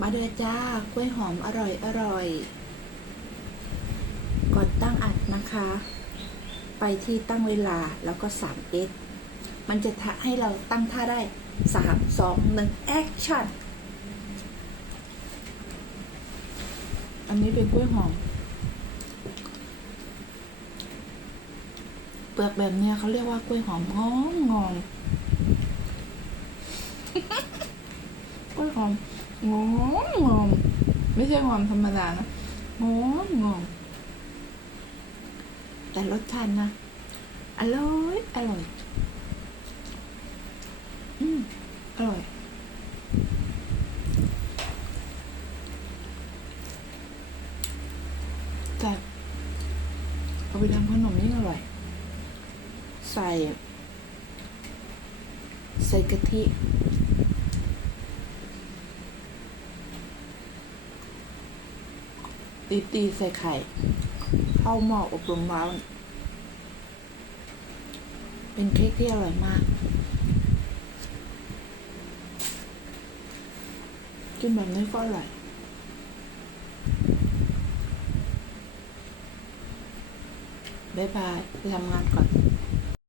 มาเด้อจ้ากล้วยหอมอร่อยอร่อยก่อนตั้งอัดนะคะ ไปที่ตั้งเวลาแล้วก็3 s มันจะทะให้เราตั้งท่าได้ 3 2 1แอคชั่นอันนี้เป็นกล้วยหอม เปลือกแบบเนี้ยเขาเรียกว่ากล้วยหอมงอมงอมกล้วยหอม งอมงอมไม่ใช่งอมธรรมดานะงอมงอมแต่รสชาตินะอร่อยอร่อยอืมอร่อยแต่เอาไปทำขนมยิ่งอร่อย ใส่ ใส่กะทิ ตีตีใส่ไข่ เข้าหม้ออบลมร้อนเป็นเค้กที่อร่อยมาก กินแบบนี้ก็อร่อยบ๊ายบายไปทำงานก่อน